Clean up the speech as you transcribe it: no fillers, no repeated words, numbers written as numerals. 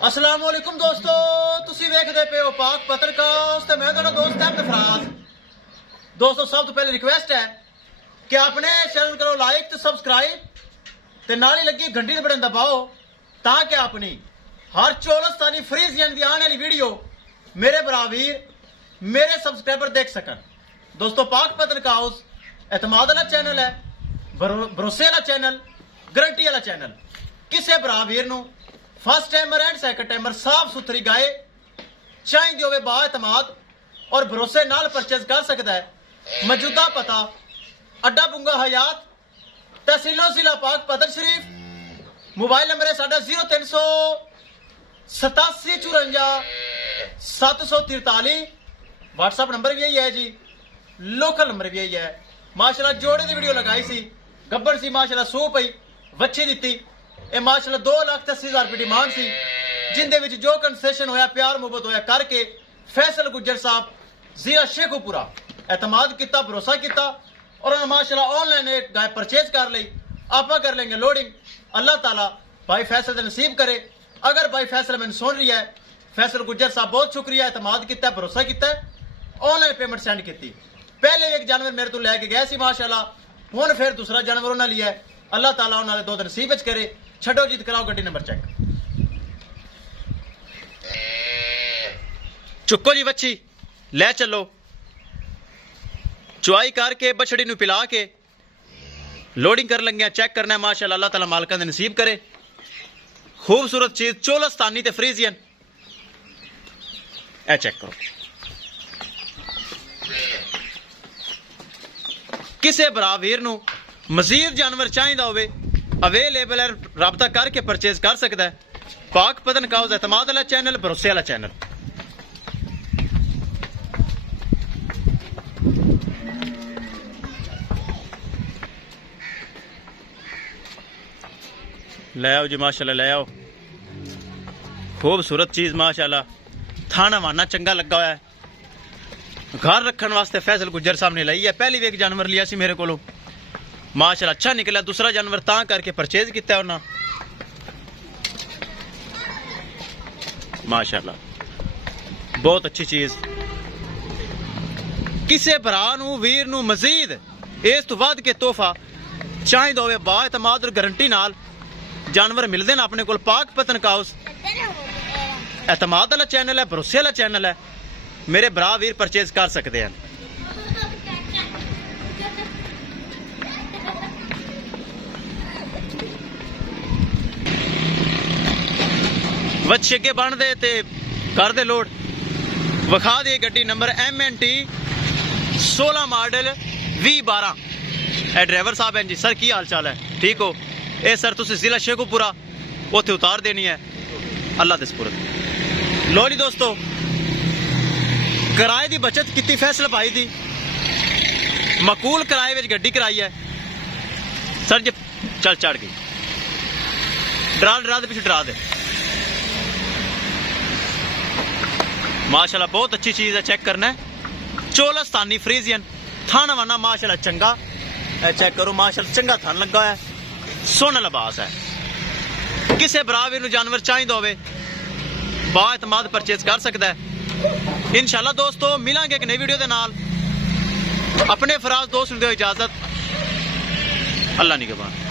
अस्सलाम वालेकुम दोस्तों, तुसी वेखदे पे हो पाक पत्रकास्ट ते मैं तुहाडा दोस्त अहमद फराज। दोस्तों सब तो पहले रिक्वेस्ट है कि अपने चैनल करो लाइक ते सब्सक्राइब ते नाल ही लगी घंटी दे बटन दबाओ ताकि अपनी हर चौलस्तानी फ्रीजियन दी आने वाली वीडियो मेरे बरावीर मेरे सब्सक्राइबर देख सकन। दोस्तों पाक पत्रकास्ट एतमाद वाला चैनल है, भरोसे वाला चैनल, गारंटी वाला चैनल। किसी बरावीर नूं first timer and second timer साफ सुथरी गाय चाहिए होवे बाएतमाद और भरोसे नाल परचेज कर सकता है। मौजूदा पता अड्डा बुंगा हयात, तहसीलो जिला पाक पदर शरीफ। मोबाइल नंबर है साडा 038754 व्हाट्सएप नंबर भी यही है जी, लोकल नंबर भी यही है। माशाल्लाह जोड़े की वीडियो लगाई सी, गब्बर सी माशाल्लाह सो पई बच्ची दी। ਇਹ ਮਾਸ਼ਾਅੱਲਾ 2,80,000 रुपए डिमांड सी, जिंदे विच जो कंसेशन होया प्यार मुहब्बत होया करके फैसल गुज्जर साहब जिला शेखोपुरा एतमाद किया, भरोसा किया और माशाअल्लाह ऑनलाइन एक गाय परचेज कर ली। आप कर लेंगे लोडिंग। अल्लाह ताला भाई फैसल दे नसीब करे। अगर भाई फैसल मैंने सुन रही है, फैसल गुज्जर साहब बहुत शुक्रिया, एतमाद किया, भरोसा किया, ऑनलाइन पेमेंट सेंड की। पहले एक जानवर मेरे तो लैके गए सी माशाअल्लाह, हुण फिर दूसरा जानवर उन्हें लिया। अल्लाह ताला उन्होंने दो दिन नसीब करे। छड़ो जीत कराओ गड्डी नंबर चेक। चुको जी बच्ची ले चलो, चुआई करके बछड़ी नु पिला के लोडिंग कर लगे। चेक करना है माशाअल्लाह, अल्लाह ताला मालकां दे नसीब करे। खूबसूरत चीज चोलस्तानी ते फ्रीजियन ए चेक करो। किसी बरावीर नु मजीद जानवर चाहिए होवे अवेलेबल है, राबता करके परचेज कर सकता है। पाक पतन काउज एतमाद वाला चैनल, भरोसे वाला चैनल। ले आओ जी माशाल्लाह, ले आओ। खूबसूरत चीज माशाल्लाह, थाना वाना चंगा लगा हुआ है। घर रखने वास्ते फैसल गुज्जर साहब ने लाई है। पहली भी एक जानवर लिया सी मेरे को माशाल्लाह, अच्छा निकला। दूसरा जानवर तां करके परचेज किया उन्हें माशाल्लाह, बहुत अच्छी चीज। किसी भरा नूं वीर नूं मजीद इस तो वध के तोहफा चाहिए होवे बाएतमाद और गारंटी नाल जानवर मिलते हैं अपने को। पाक पतन काउस एतमाद वाला चैनल है, भरोसे वाला चैनल है। मेरे भरा वीर परचेज कर सकते हैं। बच्चे अगे बन दे ते कर दे लोड। विखा दी गड्डी नंबर MNT 16 मॉडल 2012। ए ड्राइवर साहब हैं जी। सर की हाल चाल है? ठीक हो? ए सर तुम जिला शेखोपुरा उत्थे उतार देनी है। अल्लाह दे सुपुर्द। लो जी दोस्तों, किराए की बचत की फैसल भाई दी, मकूल किराए में गड्डी कराई है। सर जी चल चढ़ गई, डरा दे पिछले डरा दे। माशाल्लाह बहुत अच्छी चीज है, चेक करना है। चोलस्तानी फ्रीजियन, थाना वाना माशाल्लाह चंगा। चेक करो माशाल्लाह, चंगा थान लगा है, सोना लिबास है। किसी बरावीर जानवर चाहिए होवे बाएतमाद परचेज कर सकता है। इंशाल्लाह दोस्तों मिलांगे एक नई वीडियो के नाल। अपने फराज दोस्त दो इजाजत। अल्लाह निगहबान।